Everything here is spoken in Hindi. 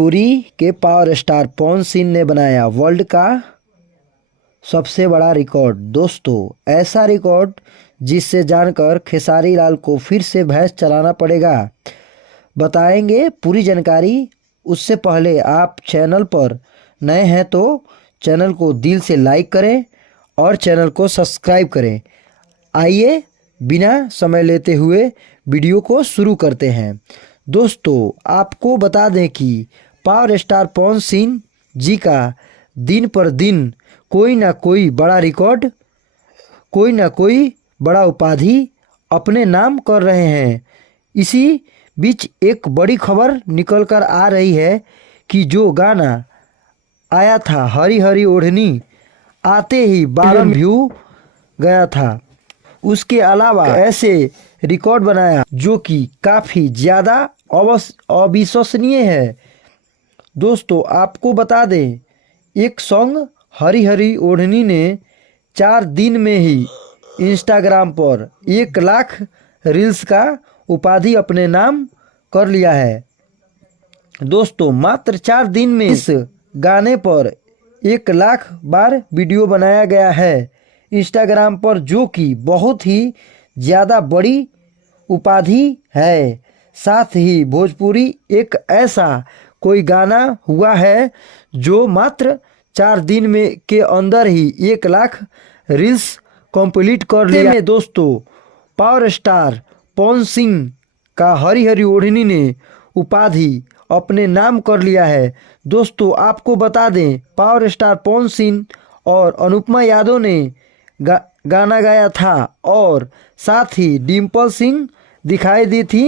भोजपुरी के पावर स्टार पवन सिंह ने बनाया वर्ल्ड का सबसे बड़ा रिकॉर्ड। दोस्तों, ऐसा रिकॉर्ड जिससे जानकर खेसारी लाल को फिर से भैंस चलाना पड़ेगा। बताएंगे पूरी जानकारी। उससे पहले आप चैनल पर नए हैं तो चैनल को दिल से लाइक करें और चैनल को सब्सक्राइब करें। आइए बिना समय लेते हुए वीडियो को शुरू करते हैं। दोस्तों, आपको बता दें कि पावर स्टार पवन सिंह जी का दिन पर दिन कोई ना कोई बड़ा रिकॉर्ड, कोई ना कोई बड़ा उपाधि अपने नाम कर रहे हैं। इसी बीच एक बड़ी खबर निकल कर आ रही है कि जो गाना आया था हरी हरी ओढ़नी, आते ही 12 व्यू गया था। उसके अलावा ऐसे रिकॉर्ड बनाया जो कि काफ़ी ज़्यादा अविश्वसनीय है। दोस्तों, आपको बता दें, एक सॉन्ग हरी हरी ओढ़नी ने 4 दिन में ही इंस्टाग्राम पर 1 लाख रील्स का उपाधि अपने नाम कर लिया है। दोस्तों, मात्र 4 दिन में इस गाने पर 1 लाख बार वीडियो बनाया गया है इंस्टाग्राम पर, जो कि बहुत ही ज़्यादा बड़ी उपाधि है। साथ ही भोजपुरी एक ऐसा कोई गाना हुआ है जो मात्र 4 दिन में के अंदर ही 1 लाख रील्स कंप्लीट कर लिया है। दोस्तों, पावर स्टार पवन सिंह का हरी हरी ओढ़नी ने उपाधि अपने नाम कर लिया है। दोस्तों, आपको बता दें, पावर स्टार पवन सिंह और अनुपमा यादव ने गाना गाया था और साथ ही डिम्पल सिंह दिखाई दी थी।